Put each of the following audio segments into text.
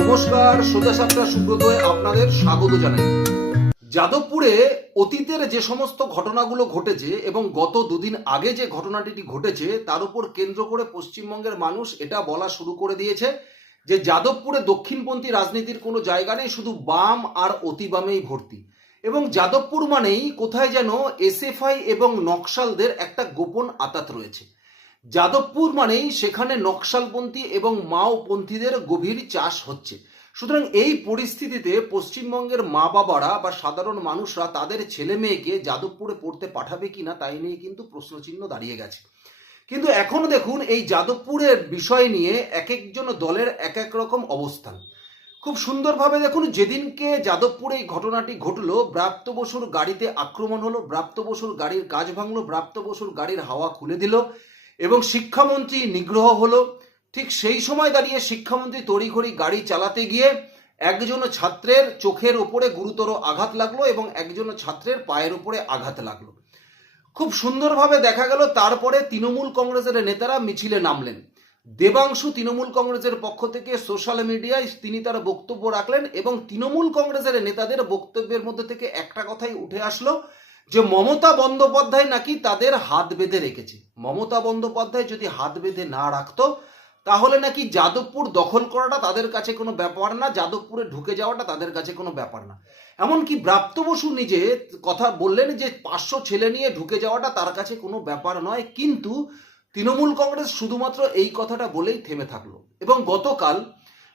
নমস্কার, সোজা সাপটা সুব্রতয় আপনাদের স্বাগত জানাই। যাদবপুরে অতীতের যে সমস্ত ঘটনাগুলো ঘটেছে এবং গত দুদিন আগে যে ঘটনাটি ঘটেছে, তার উপর কেন্দ্র করে পশ্চিমবঙ্গের মানুষ এটা বলা শুরু করে দিয়েছে যে যাদবপুরে দক্ষিণপন্থী রাজনীতির কোনো জায়গা নেই, শুধু বাম আর অতি বামেই ভর্তি। এবং যাদবপুর মানেই কোথায় যেন এসএফআই এবং নকশালদের একটা গোপন আতাত রয়েছে। যাদবপুর মানেই সেখানে নকশালপন্থী এবং মাওপন্থীদের গভীর চাষ হচ্ছে। সুতরাং এই পরিস্থিতিতে পশ্চিমবঙ্গের মা বাবারা বা সাধারণ মানুষরা তাদের ছেলে মেয়েকে যাদবপুরে পড়তে পাঠাবে কিনা তাই নিয়ে কিন্তু প্রশ্নচিহ্ন দাঁড়িয়ে গেছে। কিন্তু এখন দেখুন, এই যাদবপুরের বিষয় নিয়ে এক একজন দলের এক এক রকম অবস্থান। খুব সুন্দরভাবে দেখুন, যেদিনকে যাদবপুরে এই ঘটনাটি ঘটলো, ব্রাপ্ত বসুর গাড়িতে আক্রমণ হলো, ব্রাপ্ত বসুর গাড়ির কাজ ভাঙলো, ব্রাপ্ত বসুর গাড়ির হাওয়া খুলে দিল। এবং শিক্ষামন্ত্রী নিগ্রহ হলো। ঠিক সেই সময় দাঁড়িয়ে শিক্ষামন্ত্রী তড়িঘড়ি গাড়ি চালাতে গিয়ে একজন ছাত্রের চোখের উপরে গুরুতর আঘাত লাগল এবং একজন ছাত্রের পায়ের উপরে আঘাত লাগল। খুব সুন্দরভাবে দেখা গেল, তারপরে তৃণমূল কংগ্রেসের নেতারা মিছিলে নামলেন। দেবাংশু তৃণমূল কংগ্রেসের পক্ষ থেকে সোশ্যাল মিডিয়ায় তিনি তার বক্তব্য রাখলেন এবং তৃণমূল কংগ্রেসের নেতাদের বক্তব্যের মধ্যে থেকে একটা কথাই উঠে আসলো যে মমতা বন্দ্যোপাধ্যায় নাকি তাদের হাত বেঁধে রেখেছে। মমতা বন্দ্যোপাধ্যায় যদি হাত বেঁধে না রাখতো, তাহলে নাকি যাদবপুর দখল করাটা তাদের কাছে কোনো ব্যাপার না, যাদবপুরে ঢুকে যাওয়াটা তাদের কাছে কোনো ব্যাপার না। এমনকি ব্রাপ্ত বসু নিজে কথা বললেন যে পাঁচশো ছেলে নিয়ে ঢুকে যাওয়াটা তার কাছে কোনো ব্যাপার নয়, কিন্তু তৃণমূল কংগ্রেস শুধুমাত্র এই কথাটা বলেই থেমে থাকল। এবং গতকাল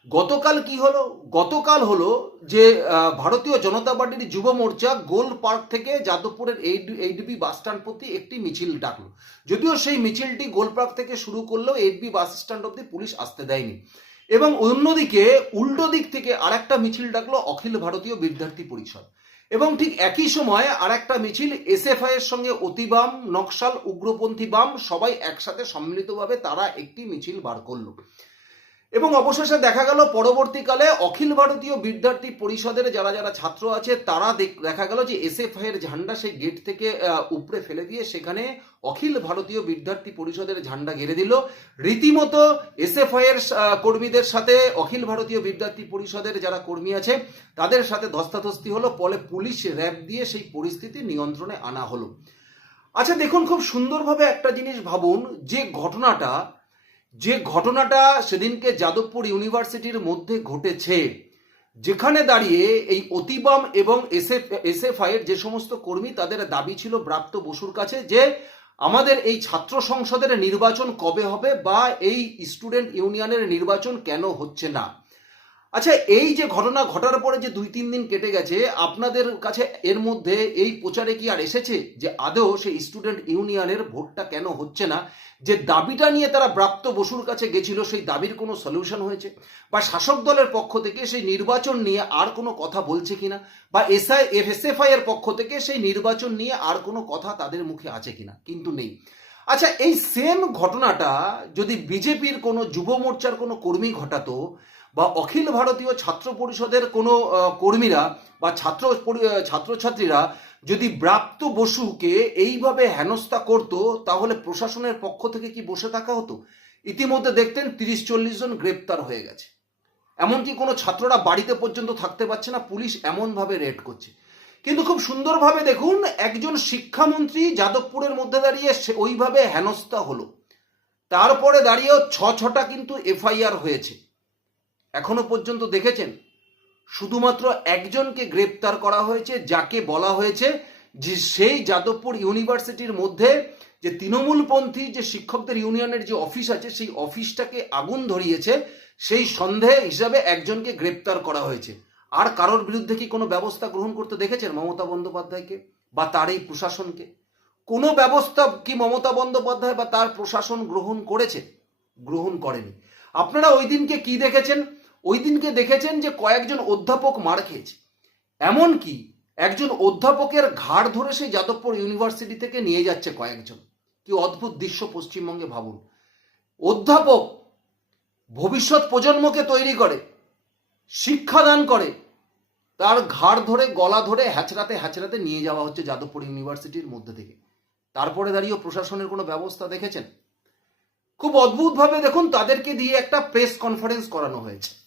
গতকাল কি হলো? গতকাল হলো যে ভারতীয় জনতা পার্টির যুব মোর্চা গোল পার্ক থেকে যাদবপুরের এইডবি বাস স্ট্যান্ড প্রতি একটি মিছিল ডাকলো। যদিও সেই মিছিলটি গোল পার্ক থেকে শুরু করলেও এইডবি বাস স্ট্যান্ড অব্দি পুলিশ আসতে দেয়নি। এবং অন্যদিকে উল্টো দিক থেকে আরেকটা মিছিল ডাকলো অখিল ভারতীয় বিদ্যার্থী পরিষদ। এবং ঠিক একই সময় আরেকটা মিছিল এসএফআই এর সঙ্গে অতিবাম, নকশাল, উগ্রপন্থী বাম সবাই একসাথে সম্মিলিতভাবে তারা একটি মিছিল বার করল। এবং অবশেষে দেখা গেল পরবর্তীকালে অখিল ভারতীয় বিদ্যার্থী পরিষদের যারা যারা ছাত্র আছে, তারা দেখ- গেল যে এসএফআই এর ঝান্ডা সেই গেট থেকে উপরে ফেলে দিয়ে সেখানে অখিল ভারতীয় বিদ্যার্থী পরিষদের ঝান্ডা গেড়ে দিল। রীতিমতো এসএফআই এর কর্মীদের সাথে অখিল ভারতীয় বিদ্যার্থী পরিষদের যারা কর্মী আছে, তাদের সাথে ধস্তাধস্তি হলো, ফলে পুলিশ র্যাব দিয়ে সেই পরিস্থিতি নিয়ন্ত্রণে আনা হলো। আচ্ছা দেখুন, খুব সুন্দরভাবে একটা জিনিস ভাবুন, যে ঘটনাটা যে ঘটনাটা সেদিনকে যাদবপুর ইউনিভার্সিটির মধ্যে ঘটেছে, যেখানে দাঁড়িয়ে এই অতিবাম এবং এসএফ, এসএফআই যে সমস্ত কর্মী, তাদের দাবি ছিল ব্রাপ্ত বসুর কাছে যে আমাদের এই ছাত্র সংসদের নির্বাচন কবে হবে বা এই স্টুডেন্ট ইউনিয়নের নির্বাচন কেন হচ্ছে না। আচ্ছা এই যে ঘটনা ঘটার পরে যে দুই তিন দিন কেটে গেছে, আপনাদের কাছে এর মধ্যে এই প্রচারে কি আর এসেছে যে আদৌ সেই স্টুডেন্ট ইউনিয়নের ভোটটা কেন হচ্ছে না? যে দাবিটা নিয়ে তারা প্রাপ্ত বসুর কাছে গেছিল, সেই দাবির কোনো সলিউশন হয়েছে? বা শাসক দলের পক্ষ থেকে সেই নির্বাচন নিয়ে আর কোনো কথা বলছে কিনা? বা এসআই, এফএসএফআই এর পক্ষ থেকে সেই নির্বাচন নিয়ে আর কোনো কথা তাদের মুখে আছে কিনা? কিন্তু নেই। আচ্ছা এই সেম ঘটনাটা যদি বিজেপির কোনো যুব মোর্চার কোনো কর্মী ঘটাতো বা অখিল ভারতীয় ছাত্র পরিষদের কোনো কর্মীরা বা ছাত্র ছাত্রছাত্রীরা যদি ব্রাপ্ত বসুকে এইভাবে হেনস্থা করতো, তাহলে প্রশাসনের পক্ষ থেকে কি বসে থাকা হতো? ইতিমধ্যে দেখতেন তিরিশ চল্লিশ জন গ্রেপ্তার হয়ে গেছে। এমনকি কোনো ছাত্ররা বাড়িতে পর্যন্ত থাকতে পারছে না, পুলিশ এমনভাবে রেড করছে। কিন্তু খুব সুন্দরভাবে দেখুন, একজন শিক্ষামন্ত্রী যাদবপুরের মধ্যে দাঁড়িয়ে ওইভাবে হেনস্থা হলো। তারপরে দাঁড়িয়েও ছ ছটা কিন্তু এফআইআর হয়েছে। এখনও পর্যন্ত দেখেছেন? শুধুমাত্র একজনকে গ্রেপ্তার করা হয়েছে, যাকে বলা হয়েছে যে সেই যাদবপুর ইউনিভার্সিটির মধ্যে যে তৃণমূলপন্থী যে শিক্ষকদের ইউনিয়নের যে অফিস আছে, সেই অফিসটাকে আগুন ধরিয়েছে, সেই সন্দেহ হিসাবে একজনকে গ্রেপ্তার করা হয়েছে। আর কারোর বিরুদ্ধে কি কোনো ব্যবস্থা গ্রহণ করতে দেখেছেন মমতা বন্দ্যোপাধ্যায়কে বা তার এই প্রশাসনকে? কোনো ব্যবস্থা কি মমতা বন্দ্যোপাধ্যায় বা তার প্রশাসন গ্রহণ করেছে? গ্রহণ করেনি। আপনারা ওই দিনকে কি দেখেছেন? ওই দিনকে দেখেছেন যে কয়েকজন অধ্যাপক মার খেয়েছে। এমনকি একজন অধ্যাপকের ঘাড় ধরে সেই যাদবপুর ইউনিভার্সিটি থেকে নিয়ে যাচ্ছে কয়েকজন। কি অদ্ভুত দৃশ্য পশ্চিমবঙ্গে ভাবুন। অধ্যাপক ভবিষ্যৎ প্রজন্মকে তৈরি করে, শিক্ষাদান করে, তার ঘাড় ধরে, গলা ধরে হ্যাচড়াতে হ্যাচড়াতে নিয়ে যাওয়া হচ্ছে যাদবপুর ইউনিভার্সিটির মধ্যে থেকে। তারপরে দাঁড়িয়ে প্রশাসনের কোনো ব্যবস্থা দেখেছেন? খুব অদ্ভুতভাবে দেখুন, তাদেরকে দিয়ে একটা প্রেস কনফারেন্স করানো হয়েছে।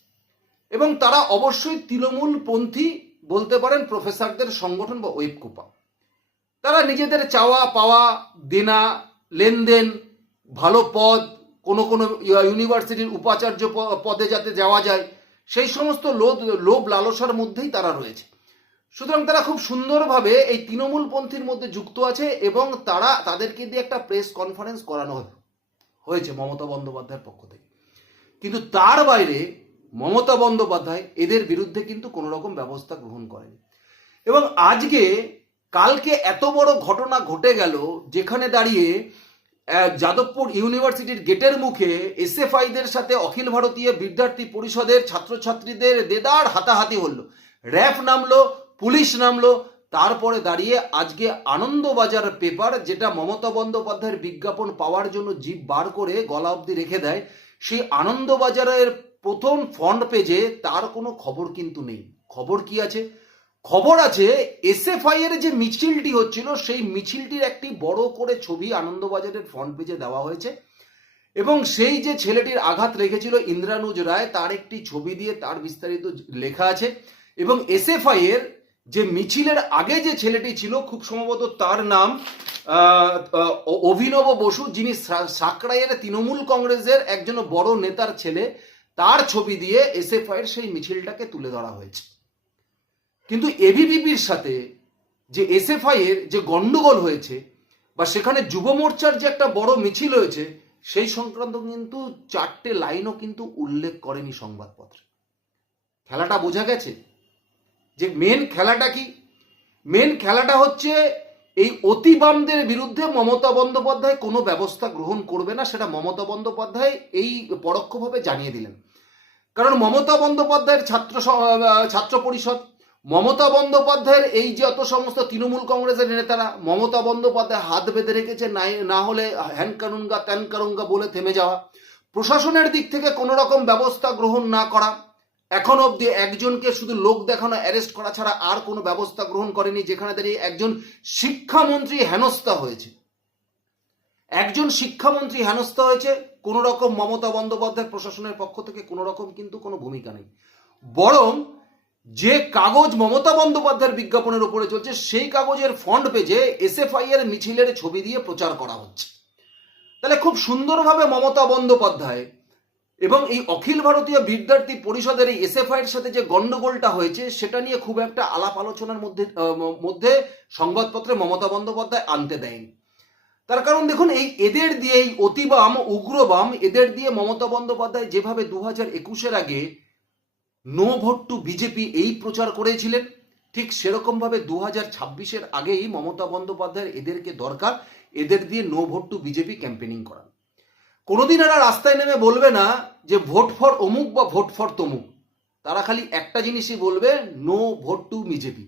এবং তারা অবশ্যই তৃণমূল পন্থী বলতে পারেন প্রফেসরদের সংগঠন বা ওয়েবকুপা তারা নিজেদের চাওয়া, পাওয়া, দেনা, লেনদেন, ভালো পদ, কোনো কোনো ইউনিভার্সিটির উপাচার্য পদে যাতে যাওয়া যায়, সেই সমস্ত লোভ লোভ লালসার মধ্যেই তারা রয়েছে। সুতরাং তারা খুব সুন্দরভাবে এই তৃণমূল পন্থীর মধ্যে যুক্ত আছে এবং তারা তাদেরকে দিয়ে একটা প্রেস কনফারেন্স করানো হয়- হয়েছে মমতা বন্দ্যোপাধ্যায়ের পক্ষ থেকে। কিন্তু তার বাইরে মমতা বন্দ্যোপাধ্যায় এদের বিরুদ্ধে কিন্তু কোনো রকম ব্যবস্থা গ্রহণ করেনি। এবং আজকে, কালকে এত বড় ঘটনা ঘটে গেল, যেখানে দাঁড়িয়ে যাদবপুর ইউনিভার্সিটির গেটের মুখে এসএফআইদের সাথে অখিল ভারতীয় বিদ্যার্থী পরিষদের ছাত্রছাত্রীদের দেদার হাতাহাতি হল। র্যাফ নামলো, পুলিশ নামলো, তারপরে দাঁড়িয়ে আজকে আনন্দবাজার পেপার, যেটা মমতা বন্দ্যোপাধ্যায়ের বিজ্ঞাপন পাওয়ার জন্য জিপ বার করে গলা অবধি রেখে দেয়, সেই আনন্দবাজারের প্রথম ফ্রন্ট পেজে তার কোনো খবর কিন্তু নেই। খবর কি আছে? খবর আছে এসএফআই এর যে মিছিলটি হচ্ছিল, সেই মিছিলটির একটি বড় করে ছবি আনন্দবাজারের ফ্রন্ট পেজে দেওয়া হয়েছে। এবং সেই যে ছেলেটির আঘাত রেখেছিল ইন্দ্রানুজ রায়, তার একটি ছবি দিয়ে তার বিস্তারিত লেখা আছে। এবং এসএফআই এর যে মিছিলের আগে যে ছেলেটি ছিল, খুব সম্ভবত তার নাম অভিনব বসু, যিনি সাকরাইয়ের তৃণমূল কংগ্রেসের একজন বড় নেতার ছেলে তার ছবি দিয়ে এসএফআই এর সেই মিছিলটাকে তুলে ধরা হয়েছে। কিন্তু এবিভিপির সাথে যে এসএফআই এর যে গন্ডগোল হয়েছে বা সেখানে যুব মোর্চার যে একটা বড় মিছিল হয়েছে, সেই সংক্রান্ত কিন্তু চারটে লাইনও কিন্তু উল্লেখ করেনি সংবাদপত্রে। খেলাটা বোঝা গেছে যে মেন খেলাটা কি? মেন খেলাটা হচ্ছে এই অতিবামদের বিরুদ্ধে মমতা বন্দ্যোপাধ্যায় কোনো ব্যবস্থা গ্রহণ করবে না, সেটা মমতা বন্দ্যোপাধ্যায় এই পরোক্ষভাবে জানিয়ে দিলেন। কারণ মমতা বন্দ্যোপাধ্যায়ের ছাত্র ছাত্র পরিষদ, মমতা বন্দ্যোপাধ্যায়ের এই যে অত সমস্ত তৃণমূল কংগ্রেসের নেতারা, মমতা বন্দ্যোপাধ্যায় হাত বেঁধে রেখেছে, নাই, না হলে হ্যান কারুঙ্গা ত্যান কারুঙ্গা বলে থেমে যাওয়া। প্রশাসনের দিক থেকে কোনো রকম ব্যবস্থা গ্রহণ না করা, এখন অবধি একজনকে শুধু লোক দেখানো, অ্যারেস্ট করা ছাড়া আর কোনো ব্যবস্থা গ্রহণ করেনি, যেখানে দাঁড়িয়ে একজন শিক্ষামন্ত্রী হেনস্থা হয়েছে। একজন শিক্ষামন্ত্রী হেনস্থা হয়েছে কোনো রকম মমতা বন্দ্যোপাধ্যায় প্রশাসনের পক্ষ থেকে কোনো রকম কিন্তু কোনো ভূমিকা নেই। বরং যে কাগজ মমতা বন্দ্যোপাধ্যায়ের বিজ্ঞাপনের উপরে চলছে, সেই কাগজের ফ্রন্ট পেজে এসএফআই এর মিছিলের ছবি দিয়ে প্রচার করা হচ্ছে। তাহলে খুব সুন্দরভাবে মমতা বন্দ্যোপাধ্যায় এবং এই অখিল ভারতীয় বিদ্যার্থী পরিষদের এই এসএফআই এর সাথে যে গন্ডগোলটা হয়েছে, সেটা নিয়ে খুব একটা আলাপ আলোচনার মধ্যে মধ্যে সংবাদপত্রে মমতা বন্দ্যোপাধ্যায় আনতে দেয়নি। তার কারণ দেখুন, এই এদের দিয়ে, এই অতিবাম, উগ্রবাম, এদের দিয়ে মমতা বন্দ্যোপাধ্যায় যেভাবে দু হাজার একুশের আগে নো ভোট টু বিজেপি এই প্রচার করেছিলেন, ঠিক সেরকম ভাবে দু হাজার ছাব্বিশের আগেই মমতা বন্দ্যোপাধ্যায়ের এদেরকে দরকার, এদের দিয়ে no vote to BJP campaigning করান কোনোদিন এরা রাস্তায় নেমে বলবে না যে ভোট ফর অমুক বা ভোট ফর তমুক। তারা খালি একটা জিনিসই বলবে, নো ভোট টু বিজেপি।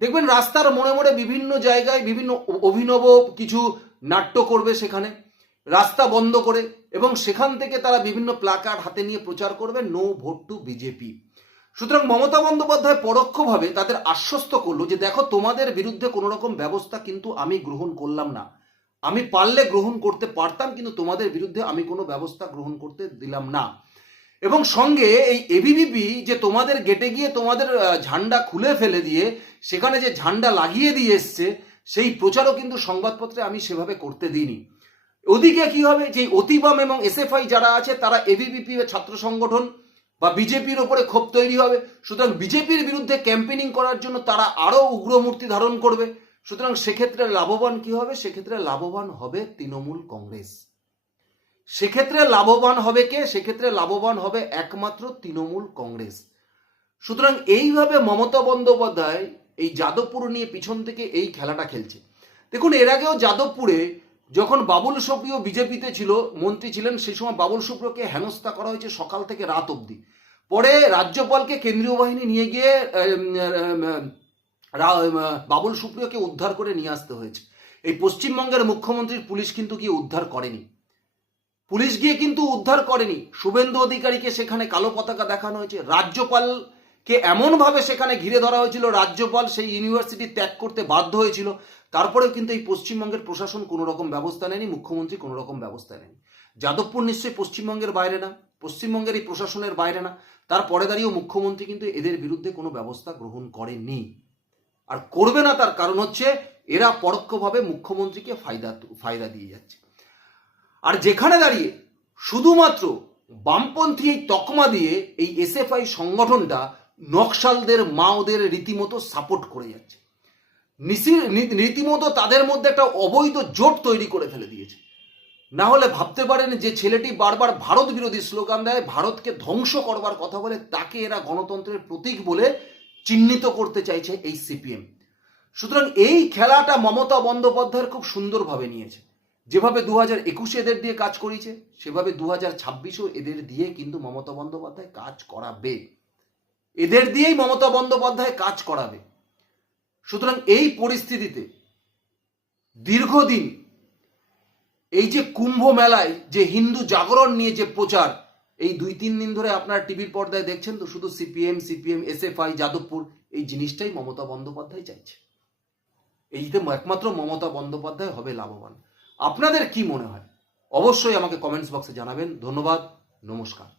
দেখবেন রাস্তার মোড়ে মোড়ে বিভিন্ন জায়গায় বিভিন্ন অভিনব কিছু নাট্য করবে সেখানে, রাস্তা বন্ধ করে, এবং সেখান থেকে তারা বিভিন্ন প্লাকার্ড হাতে নিয়ে প্রচার করবে নো ভোট টু বিজেপি সুতরাং মমতা বন্দ্যোপাধ্যায় পরোক্ষভাবে তাদের আশ্বস্ত করল যে, দেখো, তোমাদের বিরুদ্ধে কোনো রকম ব্যবস্থা কিন্তু আমি গ্রহণ করলাম না। আমি পারলে গ্রহণ করতে পারতাম, কিন্তু তোমাদের বিরুদ্ধে আমি কোনো ব্যবস্থা গ্রহণ করতে দিলাম না। এবং সঙ্গে এই এবিভিপি যে তোমাদের গেটে গিয়ে তোমাদের ঝান্ডা খুলে ফেলে দিয়ে, সেখানে যে ঝান্ডা লাগিয়ে দিয়ে এসছে সেই প্রচারও কিন্তু সংবাদপত্রে আমি সেভাবে করতে দিইনি। ওদিকে কি হবে? যে অতিবাম এবং এসএফআই যারা আছে, তারা এবিভিপি ছাত্র সংগঠন বা বিজেপির ওপরে ক্ষোভ তৈরি হবে। সুতরাং বিজেপির বিরুদ্ধে ক্যাম্পেনিং করার জন্য তারা আরও উগ্রমূর্তি ধারণ করবে। সুতরাং সেক্ষেত্রে লাভবান কি হবে? সেক্ষেত্রে লাভবান হবে তৃণমূল কংগ্রেস। সেক্ষেত্রে লাভবান হবে কে? সেক্ষেত্রে লাভবান হবে একমাত্র তৃণমূল কংগ্রেস। সুতরাং এইভাবে মমতা বন্দ্যোপাধ্যায় এই যাদবপুর নিয়ে পিছন থেকে এই খেলাটা খেলছে। দেখুন, এর আগেও যাদবপুরে যখন বাবুল সুপ্রিয় বিজেপিতে ছিল, মন্ত্রী ছিলেন, সেই সময় বাবুল সুপ্রিয়কে হেনস্থা করা হয়েছে সকাল থেকে রাত অবধি। পরে রাজ্যপালকে কেন্দ্রীয় বাহিনী নিয়ে গিয়ে বাবুল সুপ্রিয়কে উদ্ধার করে নিয়ে আসতে হয়েছে। এই পশ্চিমবঙ্গের মুখ্যমন্ত্রীর পুলিশ কিন্তু গিয়ে উদ্ধার করেনি। পুলিশ গিয়ে কিন্তু উদ্ধার করেনি। শুভেন্দু অধিকারীকে সেখানে কালো পতাকা দেখানো হয়েছে। রাজ্যপালকে এমনভাবে সেখানে ঘিরে ধরা হয়েছিল, রাজ্যপাল সেই ইউনিভার্সিটি ত্যাগ করতে বাধ্য হয়েছিল, তারপরেও কিন্তু এই পশ্চিমবঙ্গের প্রশাসন কোনো রকম ব্যবস্থা নেয়নি, মুখ্যমন্ত্রী কোনো রকম ব্যবস্থা নেয়নি। যাদবপুর নিশ্চয়ই পশ্চিমবঙ্গের বাইরে না, পশ্চিমবঙ্গের এই প্রশাসনের বাইরে না তারপরে দাঁড়িয়েও মুখ্যমন্ত্রী কিন্তু এদের বিরুদ্ধে কোনো ব্যবস্থা গ্রহণ করেনি আর করবে না তার কারণ হচ্ছে, এরা পরোক্ষভাবে মুখ্যমন্ত্রীকে ফায়দা ফায়দা দিয়ে যাচ্ছে। আর যেখানে দাঁড়িয়ে শুধুমাত্র বামপন্থী এই তকমা দিয়ে এই এসএফআই সংগঠনটা নকশালদের মাওদের রীতিমতো সাপোর্ট করে যাচ্ছে। রীতিমতো তাদের মধ্যে একটা অবৈধ জোট তৈরি করে ফেলে দিয়েছে। না হলে ভাবতে পারেন যে ছেলেটি বারবার ভারত বিরোধী স্লোগান দেয়, ভারতকে ধ্বংস করবার কথা বলে তাকে এরা গণতন্ত্রের প্রতীক বলে চিহ্নিত করতে চাইছে এই সিপিএম। সুতরাং এই খেলাটা মমতা বন্দ্যোপাধ্যায়ের খুব সুন্দরভাবে নিয়েছে। যেভাবে দু হাজার একুশে এদের দিয়ে কাজ করিয়েছে, সেভাবে দু হাজার ছাব্বিশেও এদের দিয়ে কিন্তু মমতা বন্দ্যোপাধ্যায় কাজ করাবে। এদের দিয়েই মমতা বন্দ্যোপাধ্যায় কাজ করাবে। সুতরাং এই পরিস্থিতিতে দীর্ঘদিন এই যে কুম্ভ মেলায় যে হিন্দু জাগরণ নিয়ে যে প্রচার, এই দুই তিন দিন ধরে আপনারা টিভির পর্দায় দেখছেন তো, শুধু সিপিএম সিপিএম, এসএফআই, যাদবপুর, এই জিনিসটাই মমতা বন্দ্যোপাধ্যায় চাইছে। এইতে একমাত্র মমতা বন্দ্যোপাধ্যায় হবে লাভবান। আপনাদের কি মনে হয়? অবশ্যই আমাকে কমেন্টস বক্সে জানাবেন। ধন্যবাদ, নমস্কার।